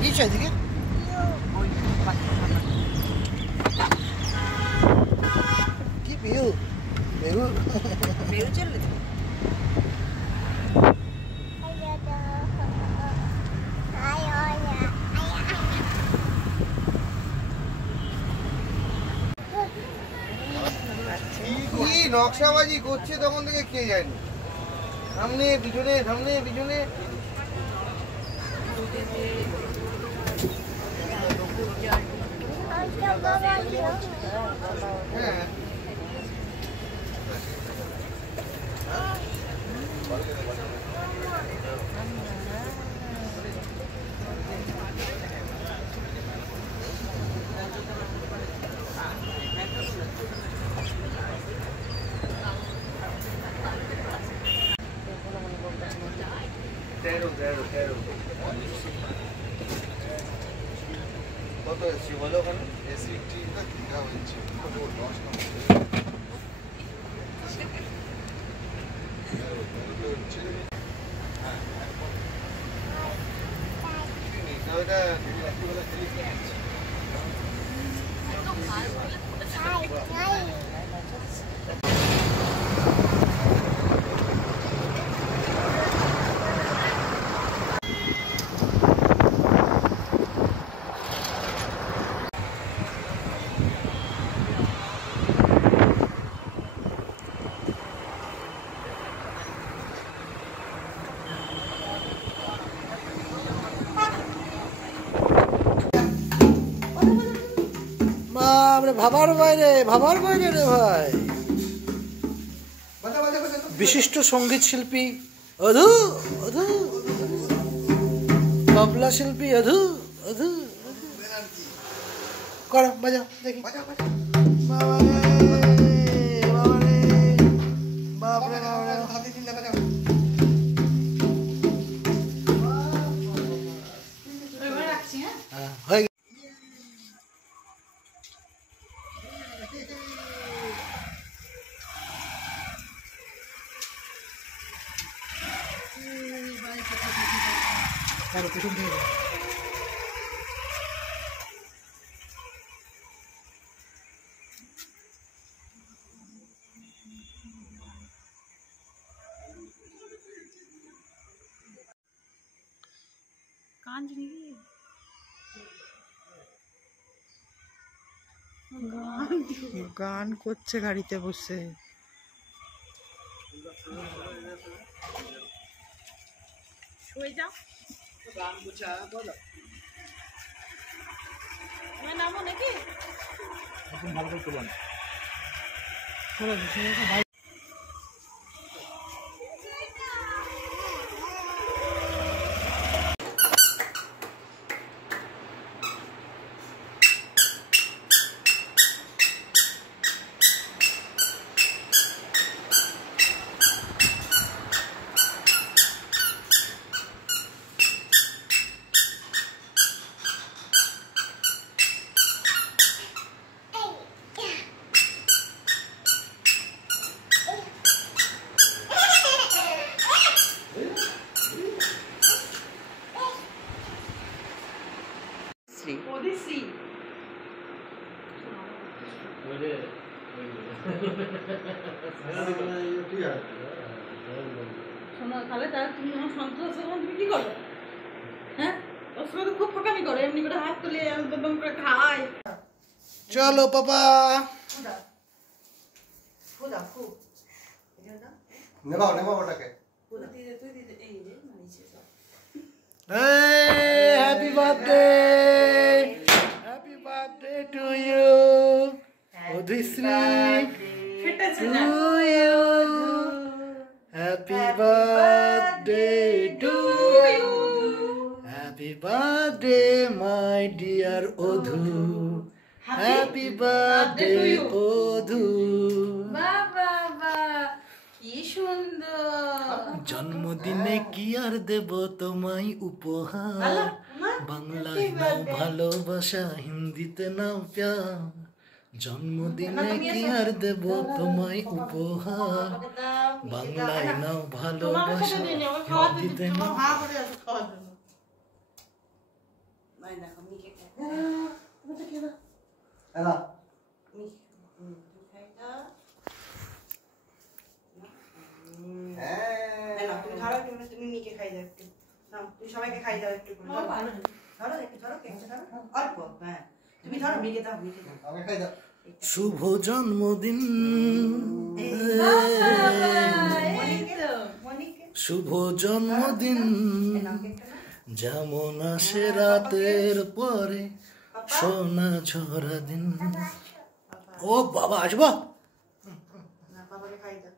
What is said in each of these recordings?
কি চাই দিকে কি বিহু বিহু বিহু চলে কি নকশাবাজি করছে তখন থেকে কে জানি সামনে পিছনে হ্যাঁ কত এসছি বলো ওখানে এসি ঠিক না দীঘা হচ্ছে ভাবার বাইরে রে ভাই বিশিষ্ট সঙ্গীত শিল্পী অধু অধু তবলা শিল্পী অধু অধু করো বাজাও দেখি হয়ে গান করছে গাড়িতে বসে শুয়ে যাও গান করছে বলো मैं नाम हो नाকি এখন ভালো করে তুলুন চলো ভাই चलो पापा happy birthday to you happy birthday to you happy birthday my dear Odhu happy birthday Odhu जन्मदिने की आर देव तुम्हारी उपहार बांगलाय नाओ भालोबासा हिंदीते नाओ प्यार जन्मदिने की आर देव तुम्हारी उपहार बांगलाय नाओ भालोबासा हिंदीते नाओ খায় দেখো মিকে খায় তুমি তো খেয়ে দাও এলা তুই খাই না না তুমি ধরো তুমি মিকে খাই দাও একটু না তুমি সবাইকে খাই দাও একটু করে ধরো একটু ধরো কেকটা ধরো অল্প হ্যাঁ তুমি ধরো মিকে দাও আমি খাই দাও শুভ জন্মদিন শুভ জন্মদিন যেমন আসে রাতের পরে সোনা ঝরা দিন ও বাবা আসবো না বাবাকে খাই দাও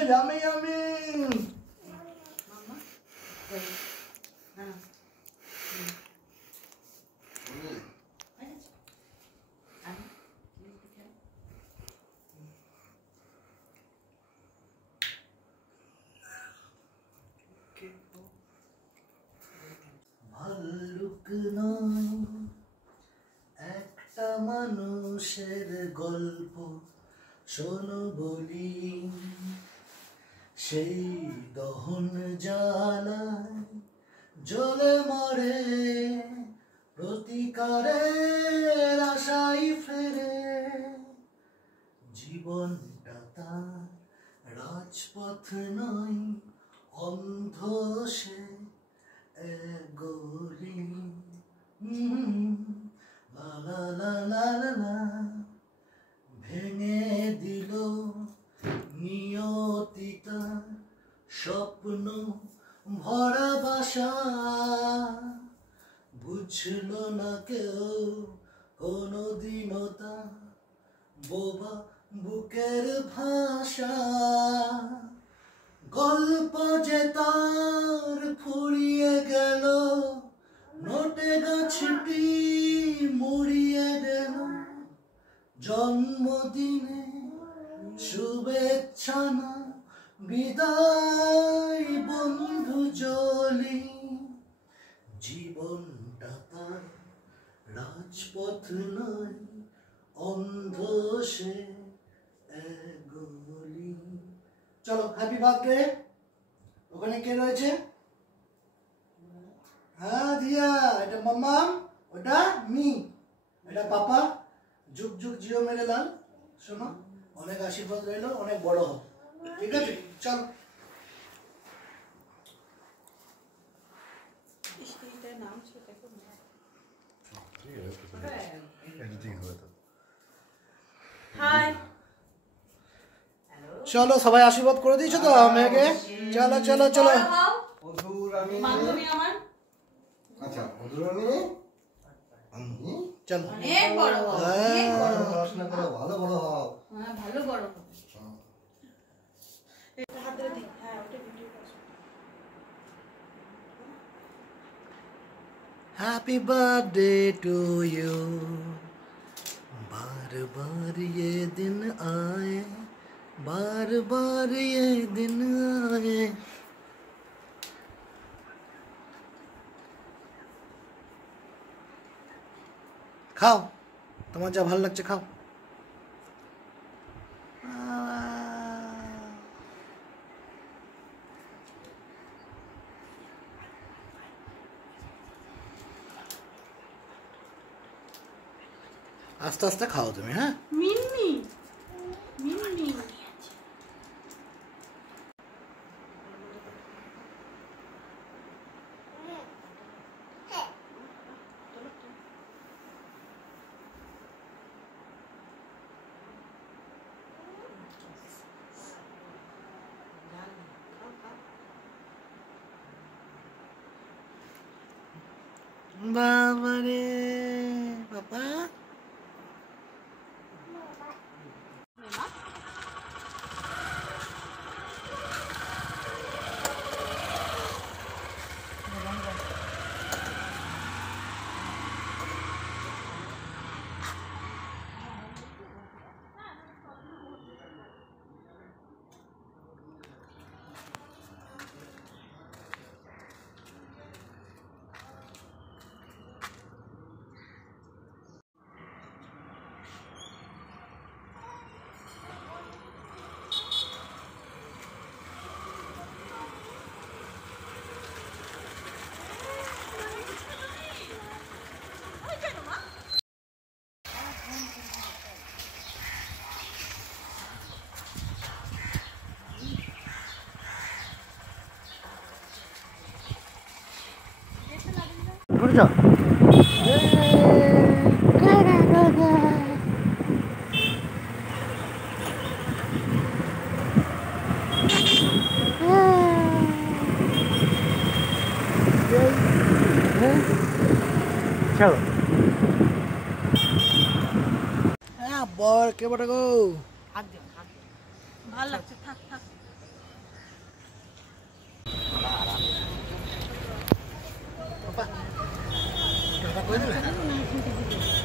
ইয়ামি ইয়ামি মামা না ভাল্লুক নয় একটা মানুষের গল্প শোনো বলি সেই দহন জ্বালায় জ্বলে মরে প্রতিকারের আশাই ফেরে জীবনটা তার রাজপথ নয় অন্ধ সে গলি লা লা লা লা লা লা ভেঙে দিল নিয়তিতা স্বপ্ন ভরা বাসা বুঝলো না কেউ কোনদিনও তা বোবা বুকের ভাষা গল্প যে তার ফুরিয়ে গেল নোটে গাছটি মুড়িয়ে গেল জন্মদিনে শুভেচ্ছা না বিদায় বন্ধু জলি জীবনটা তার রাজপথ নয় অন্ধ সে গলি চলো হ্যাপি বার্থডে ওখানে কে রয়েছে হ্যাঁ দিয়া এটা মাম্মা ওটা মি এটা পাপা যুগ যুগ জিও মেরে লাল শোনো অনেক আশীর্বাদ রইলো অনেক বড় হোক ঠিক আছে চলো নাম সেটা এডিটিং হবে তো হাই চলো সবাই আশীর্বাদ করে দিয়েছো তো মেয়েকে চলো চলো চলো মধুরানী বান্ধবী আমার আচ্ছা মধুরানী আমি চলো অনেক বড় হও অনেক বড় হও। পড়াশোনা করো ভালো বড় হও হ্যাঁ ভালো বড় হবে এটা হাত ধরে দিই হ্যাঁ ওটা ভিডিও করছো हैप्पी बर्थडे टू यू बार बार ये दिन आए बार बार ये दिन आए খাও তোমার যা ভালো লাগছে খাও আস্তে আস্তে খাও তুমি হ্যাঁ মিন্নি মিন্নি বাবা রে বাবা ফুটেছ চলো বর কে বটে গো হাত দিও হাত দিও ভালো লাগছে থাক থাক পাপা এটা কই দিবে